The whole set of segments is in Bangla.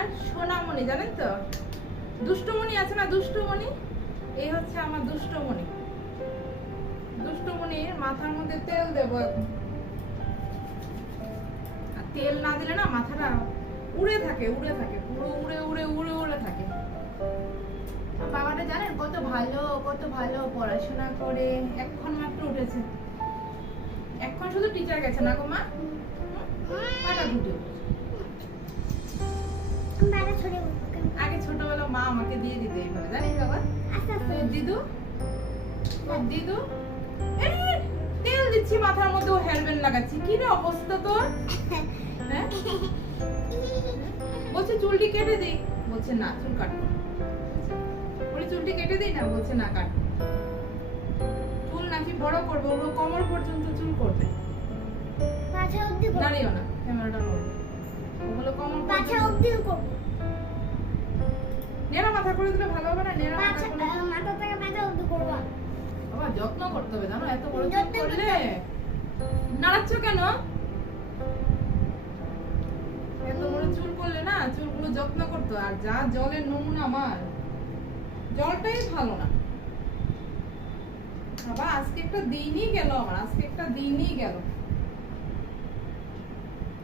আমার সোনামণি, জানেন তো? দুষ্টমণি আছে না দুষ্টমণি? এই হচ্ছে আমার দুষ্টমণি। দুষ্টমণির মাথার মধ্যে তেল দেবো এখন। তেল না দিলে না মাথাটা উড়ে থাকে উড়ে থাকে, পুরো উড়ে উড়ে উড়ে উড়ে থাকে। বাবাটা জানেন কত ভালো কত ভালো পড়াশোনা করে, এখন মাত্র উঠেছে। এখন শুধু টিচার গেছে না গো মা? কটা দুটো আগে ছোটবেলা মা আমাকে দিয়ে দিত এইভাবে জানিস বাবা? দিদু দিদু। তেল দিচ্ছি মাথার মধ্যে হেলমেট লাগাচ্ছি। কি রে অবস্থা তোর? হ্যাঁ? বলছে চুলটি কেটে দিই বলছে না চুল কাটবো। বলি চুলটি কেটে দিই না? বলছে না কাটবো চুল নাকি বড় করবে? ওগুলো কোমর পর্যন্ত চুল করবে। করব দাঁড়িও না ক্যামেরাটা নড়বে ওগুলো কোমর পাছা অবধি করব নেড়া মাথা করে দিলে ভালো হবে না? নেড়া মাথা মাথা থেকে পাছা অবধি করব। বাবা যত্ন করতে হবে জানো? এত বড় যত্ন করলে নাড়াচ্ছ কেন? এত বড় চুল করলে না চুলগুলো যত্ন করতে। আর যা জলের নমুনা আমার জলটাই ভালো না। বাবা আজকে একটা দিনই গেল আমার আজকে একটা দিনই গেল।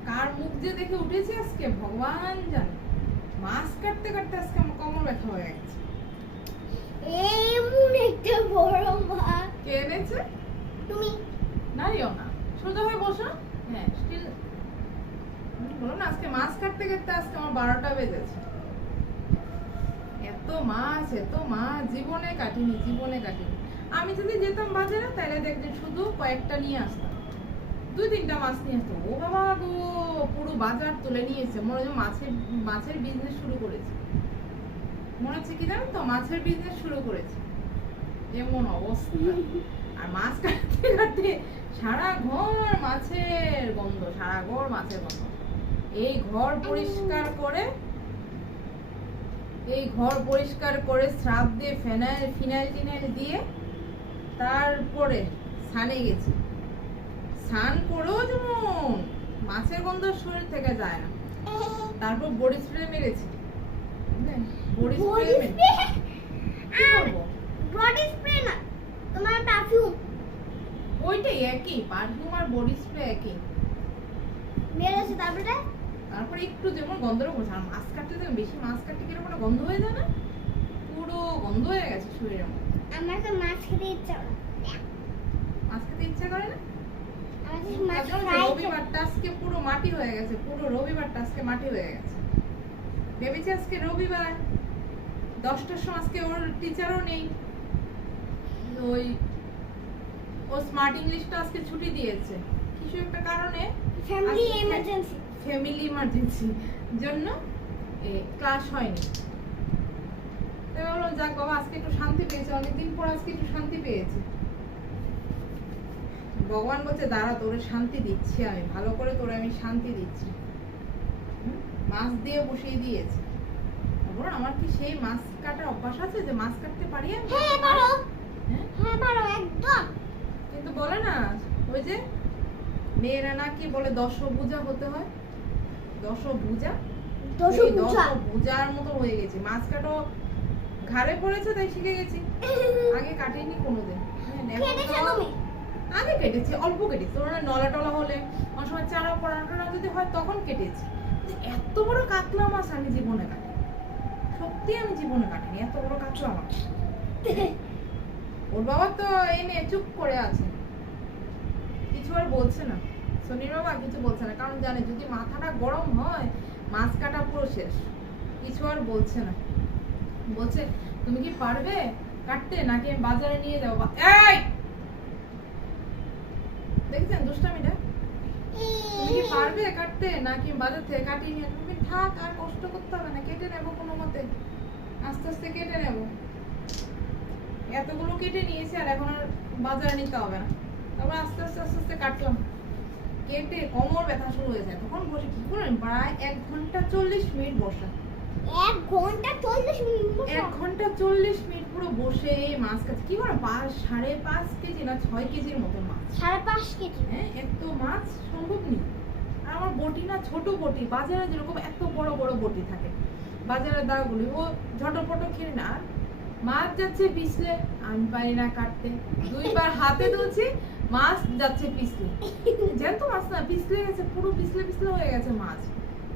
কার মুখ যে দেখে উঠেছে আজকে? ভগবান জানে। মাছ কাটতে কাটতে আজকে আমার কোমর ব্যথা হয়ে গেছে। এমন একটা বড় মাছ। কে এনেছে? তুমি। নারিও না। সোজা হয়ে বসো। হ্যাঁ স্টিল বলো না আজকে মাছ কাটতে কাটতে আজকে আমার বারোটা বেজেছে। এত মাছ এত মাছ জীবনে কাটিনি জীবনে কাটিনি। আমি যদি যেতাম বাজারে তাহলে দেখবেন শুধু কয়েকটা নিয়ে আসতাম। দুই তিনটা মাছ নিয়ে আসতাম ও বাবা গো পুরো বাজার তুলে নিয়েছে। মনে হচ্ছে মাছের মাছের বিজনেস শুরু করেছে। মনে হচ্ছে কি জানো তো? মাছের বিজনেস শুরু করেছে। এমন অবস্থা। আর মাছ কাটতে কাটতে সারা ঘর মাছের গন্ধ, সারা ঘর মাছের গন্ধ। এই ঘর পরিষ্কার করে, এই ঘর পরিষ্কার করে স্রাব দিয়ে ফেনাইল ফিনাইল টিনাইল দিয়ে তারপরে স্নানে গেছি। স্নান করেও যেমন। মাছের গন্ধ শরীর থেকে যায় না। তারপর বডি স্প্রে মেরেছি? Body spray body spray? না তোমার পারফিউম ওইটাই একই পারফিউম আর বডি স্প্রে একই। মেরেছে তারপরে? তারপরে একটু যেমন গন্ধটা করছে আর মাছ কাটতে যেমন বেশি মাছ কাটতে কীরকম একটা গন্ধ হয়ে যায় না? পুরো গন্ধ হয়ে গেছে শরীরের মধ্যে। আমার তো মাছ খেতে ইচ্ছা করে মাছ খেতে ইচ্ছা করে না আমার তো মাছ তার জন্য ফ্রাই রবিবারটা আজকে পুরো মাটি হয়ে গেছে পুরো রবিবারটা আজকে মাটি হয়ে গেছে। ভেবেছি আজকে রবিবার দশটার সময় আজকে ওর টিচারও নেই। ওই ও স্মার্ট ইংলিশটা আজকে ছুটি দিয়েছে। কিছু একটা কারণে ফ্যামিলি ইমার্জেন্সি জন্য ক্লাস হয়নি। যাক বাবা আজকে একটু শান্তি পেয়েছে অনেকদিন পর আজকে একটু শান্তি পেয়েছে। ভগবান বলছে দাঁড়া তোরে শান্তি দিচ্ছি আমি। ভালো করে তোরে আমি শান্তি দিচ্ছি? মাছ দিয়ে বসিয়ে দিয়েছে। বলুন আমার কি সেই মাছ কাটার অভ্যাস আছে যে মাছ কাটতে পারি আমি? হ্যাঁ পারো। হ্যাঁ? হ্যাঁ পারো একদম। কিন্তু বলে না ওই যে মেয়েরা নাকি বলে দশভুজা হতে হয়। দশভুজা? দশভুজার মতো হয়ে গেছে। মাছ কাটো ঘাড়ে পড়েছে তাই শিখে গেছি। আগে কাটিনি কোনোদিন। আগে কেটেছি, অল্প কেটেছি। ওরা নলা টলা হলে, অনেক সময় চারা পড়ানোটা যদি হয় তখন কেটেছি। এত বড় কাতলা মাছ আমি জীবনে কাটি সত্যি আমি জীবনে কাটিনি, এত বড় কাতলা মাছ। ওর বাবা তো এনে চুপ করে আছে। কিছু আর বলছে না। সনির বাবা কিছু বলছে না। কারণ জানে, যদি মাথাটা গরম হয়, মাছ কাটা পুরো শেষ। কিছু আর বলছে না। বলছে, তুমি কি পারবে কাটতে? নাকি বাজারে নিয়ে যাব? এই! দেখছেন? দুষ্টামিটা? তুমি কি পারবে কাটতে? নাকি বাজার থেকে কাটিয়ে নিয়ে তুমি থাক আর কষ্ট করতে হবে না কেটে নেব কোনো মতে। আস্তে আস্তে কেটে নেব। এতগুলো কেটে নিয়েছি আর এখন আর বাজারে নিতে হবে না। তারপর আস্তে আস্তে আস্তে আস্তে কাটলাম। কেটে কোমর ব্যথা শুরু হয়ে যায়। তখন বসে কি করেন প্রায় এক ঘণ্টা চল্লিশ মিনিট বসা। এক ঘণ্টা চল্লিশ মিনিট এক ঘণ্টা চল্লিশ মিনিট পুরো বসে মাছ কাছে কি করে পাঁচ সাড়ে পাঁচ কেজি না ছয় কেজির মতো মাছ? সাড়ে পাঁচ কেজি? হ্যাঁ এত মাছ সম্ভব নেই। আর আমার বটি না ছোট বটি। বাজারে যেরকম এত বড় বড় বটি থাকে বাজারের দাগুলি ও ঝটপটো খেলে না। মাছ যাচ্ছে পিছলে আমি পারি না কাটতে। দুইবার হাতে তুলছি মাছ যাচ্ছে পিছলে। জ্যান্ত মাছ না পিছলে গেছে পুরো পিছলে পিছলে হয়ে গেছে মাছ।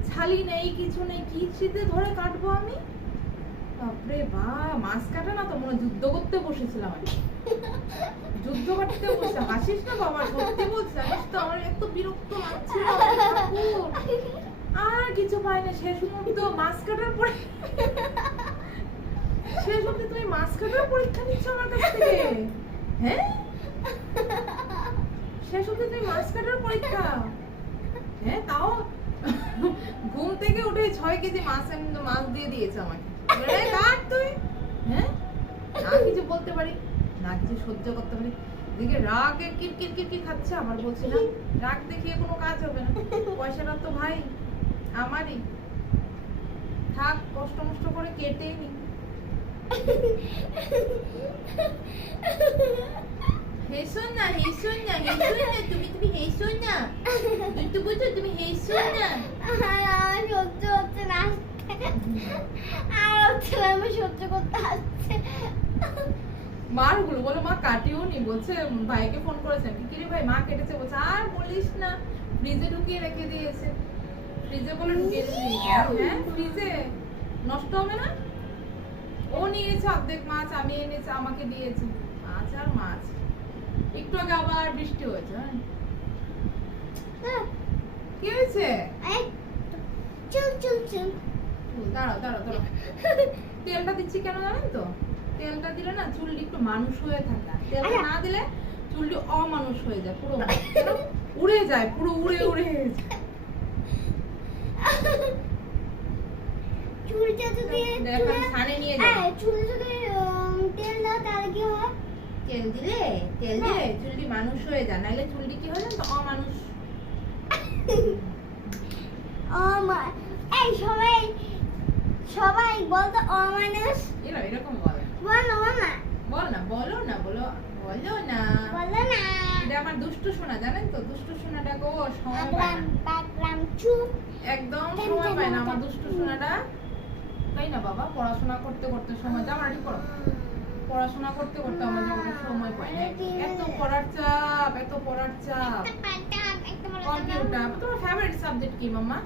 ছালি নেই কিছু নেই কি শীতে ধরে কাটবো আমি? বাপরে বা মাছ কাটা না তো মনে যুদ্ধ করতে বসেছিলাম আমি। যুদ্ধ করতে বসে হাসিস না বাবা সত্যি বলছি জানিস তো আমার এত বিরক্ত লাগছিল আর কিছু পাই না শেষ মুহূর্ত মাছ কাটার পরে শেষ অব্দি তুমি মাছ কাটার পরীক্ষা নিচ্ছ আমার কাছ থেকে। হ্যাঁ? শেষ অব্দি তুমি মাছ কাটার পরীক্ষা। হ্যাঁ তাও ঘুম থেকে উঠে ছয় কেজি মাছ মাছ দিয়ে দিয়েছে আমাকে। বলে, "এই কাট তুই হ্যাঁ? কিছু বলতে পারি? না কিছু সহ্য করতে পারি? এদিকে রাগে কির কির কির কির খাচ্ছে আবার বলছি না। দেখিয়ে কোনো কাজ হবে না। পয়সাটা ভাই আমারই। থাক, কষ্ট মষ্ট করে কেটে নি। হেসো না হেসো না, হেসো তুমি তুমি হেসো না। কিন্তু বুঝছ, তুমি হেসো না। সহ্য হচ্ছে না। আমি সহ্য করতে আসছে। মারগুলো বলে মা কাটিও নি বলছে ভাইকে ফোন করেছে আমি। কি রে ভাই মা কেটেছে? বলছে আর বলিস না ফ্রিজে ঢুকিয়ে রেখে দিয়েছে। ফ্রিজে বলে ঢুকিয়ে দিয়েছে। হ্যাঁ ফ্রিজে নষ্ট হবে না? ও নিয়েছে অর্ধেক মাছ আমি এনেছি আমাকে দিয়েছে। মাছ আর মাছ। একটু আগে আবার বৃষ্টি হয়েছে হ্যাঁ? কি হয়েছে? চুল চুল চুল। দাঁড়াও দাঁড়াও দাঁড়াও। তেলটা দিচ্ছি কেন জানেন তো? তেলটা দিলে না চুলটি একটু মানুষ হয়ে থাকে। তেলটা আচ্ছা। না দিলে চুলটি অমানুষ হয়ে যায় পুরো উড়ে যায় পুরো উড়ে উড়ে। চুলটা যদি ছানে নিয়ে যাব। হ্যাঁ চুল যদি তেল দাও তাহলে কি হয় তেল দিলে তেল দিলে চুলটি মানুষ হয়ে যায় নাহলে চুলটি কি হয় তো অমানুষ। অমা এই সবাই সবাই বলতো অমানুষ। এরা এরকম বলে। বলো না বল না বলো না বলো বলো না। বলো না। এটা আমার দুষ্টু সোনা জানেন তো? দুষ্টু সোনাটা গো সময় পায় না। একদম সময় পায় না আমার? দুষ্টু সোনাটা। তাই না বাবা? পড়াশোনা করতে করতে সময় যাও ঠিক করো পড়াশোনা করতে করতে আমার যেমন সময় পাই না। এত পড়ার চাপ এত পড়ার চাপ। কম্পিউটার তোমার ফেভারিট সাবজেক্ট কি মাম্মা?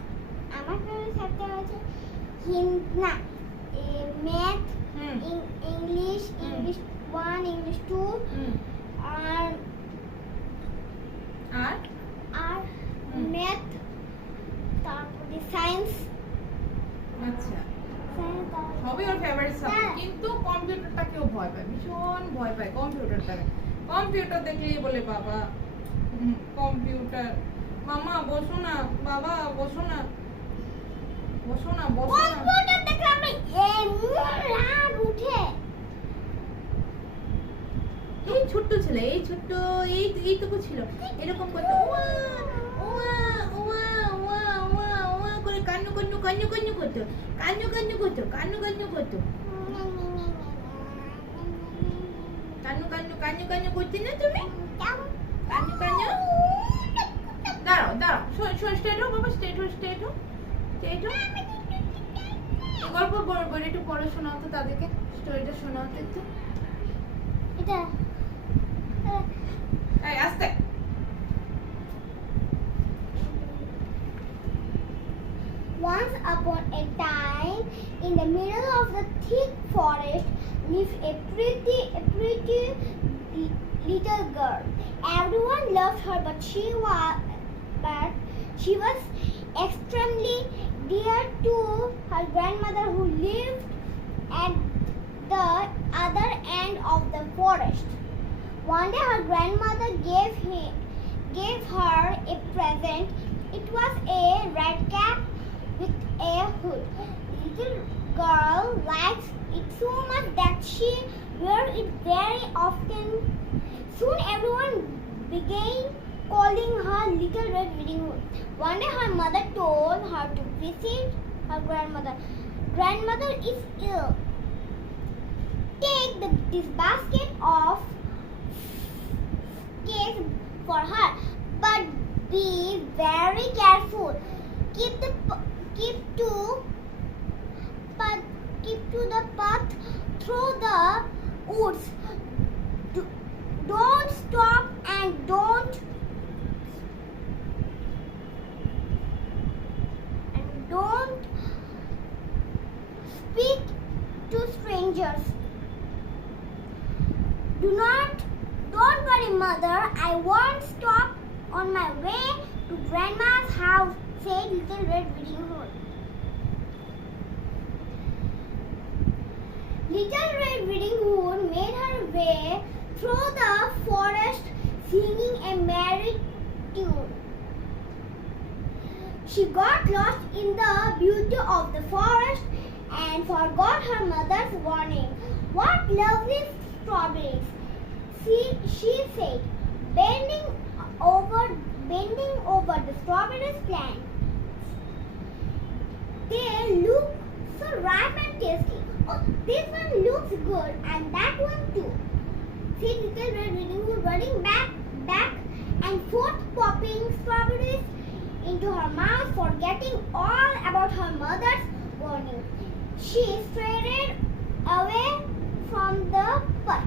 আমার ফেভারিট সাবজেক্ট হচ্ছে হিন্দ না math English. English one English two আর আর আর। ম্যাথ তারপরে সায়েন্স আচ্ছা। সবই ওর ফেভারিট সাবজেক্ট। কিন্তু কম্পিউটারটা কেউ ভয় পায় ভীষণ ভয় পায় কম্পিউটারটাকে কম্পিউটার দেখলেই বলে বাবা কম্পিউটার। মামা বসো না বাবা বসো না। বসো না বসো কম্পিউটার দেখলে আমি? এমন রাগ উঠে। এই ছোট্ট ছেলে এই ছোট্ট এই এইটুকু ছিল। এরকম করতো ওয়া ওয়া ওয়া ওয়া ওয়া ওয়া করে কান্নু কান্নু কান্নু কান্নু করতো। কান্নু কান্নু করতো কান্নু কান্নু করতো। কান্নু কান্নু কান্নু কান্নু করতে না তুমি? কান্নু কান্নু। দাঁড়াও দাঁড়াও স্টেট হো বাবা স্টেট হো স্টেট হো গল্প বড় বড় একটু পড়ে শোনাও তো তাদেরকে স্টোরিটা শোনাও তো একটু এটা এই আস্তে Once upon a time, in the middle of the thick forest, lived a pretty, a pretty little girl. Everyone loved her, but she was, but she was extremely dear to her grandmother, who lived at the other end of the forest. One day, her grandmother gave him, gave her a present. It was a red cap with a hood. Little girl likes it so much that she wears it very often. Soon everyone began calling her Little Red Riding Hood. One day her mother told her to visit her grandmother. Grandmother is ill. Take the, this basket of cake for her. But be very careful. Keep the keep to but keep to the path through the woods. Do- don't stop and don't and don't speak to strangers. Do not, don't worry, mother. I won't stop on my way to grandma's house, said Little Red Riding Hood. Little Red Riding Hood made her way through the forest singing a merry tune. She got lost in the beauty of the forest and forgot her mother's warning. What lovely strawberries! She, she said, bending over, bending over the strawberries plant. They look so ripe and tasty. Oh, this one looks good, and that one too. Said Little Red Hood, running back, into her mouth, forgetting all about her mother's warning. She strayed away from the butt.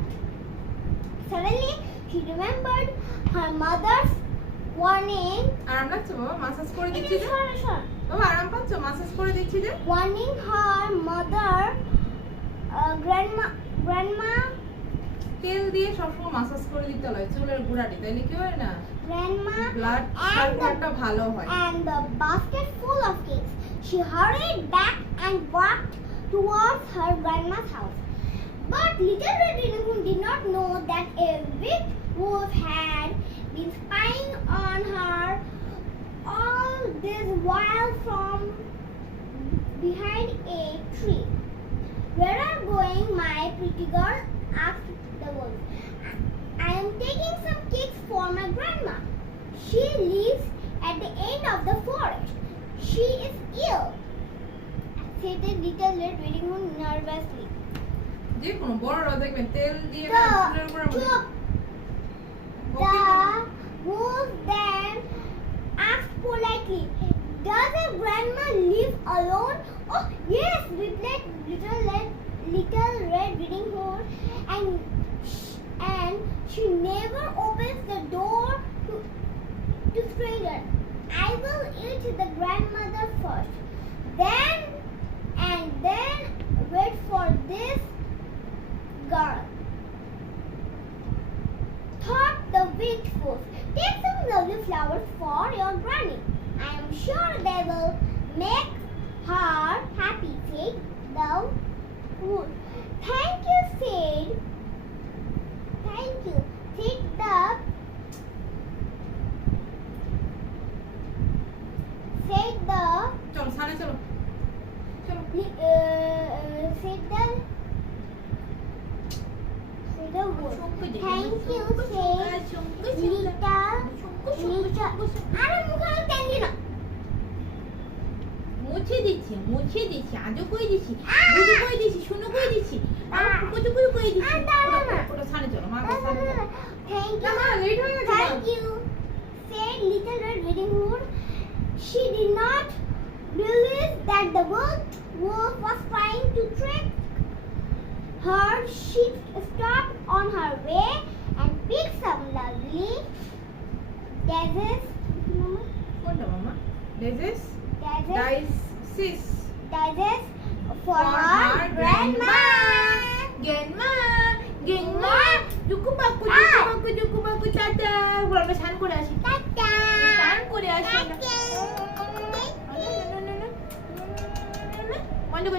Suddenly, she remembered her mother's warning. আরাম লাগছে বাবা মাসাজ করে দিচ্ছি যে Sorry, sorry. বাবা আরাম পাচ্ছ মাসাজ করে দিচ্ছি যে Warning her mother, uh, grandma, grandma, তেল দিয়ে সবসময় মাসাজ করে দিতে হয় চুলের গোড়াটি তাইলে কি হয় না grandma, ব্লাড and the সার্কুলারটা ভালো হয় and the basket full of cakes. She hurried back and walked towards her grandma's house. But little Red Riding Hood did not know that a wicked wolf had been spying on her all this while from behind a tree. Where are you going, my pretty girl? asked the wolf. I am taking some cakes for my grandma. She lives at the end of the forest. She is ill, said the little red riding hood nervously. যে কোনো বড়রা দেখবেন তেল দিয়ে না The, চুলের গোড়ার মধ্যে the, okay the wolf then asked politely, Does a grandma live she never opens the door to, to stranger. I will eat the grandmother first, then and then wait for this girl. Thought the witch wolf. Take some lovely flowers for your granny. I am sure they will make her happy, Take the wolf. Thank you, said. Thank you, said the. Said the. চলো সামনে চলো চলো Uh, said the. Thank you. আরে মুখে না মুছে দিচ্ছি মুছে দিচ্ছি আজও কই দিচ্ছি আহ! কই দিচ্ছি শুনো কই দিচ্ছি Thank you. Said Little Red Riding Hood. She did not believe that the wolf, wolf was trying to trick her. She stopped on her way and picked some lovely daisies. Hold on, Daisies? Daisies. Daisies. Daisies for, for her grandma. grandma. Tata বলো আমরা স্নান করে আসি Ta-ta. স্নান করে আসি Ta-ta. করে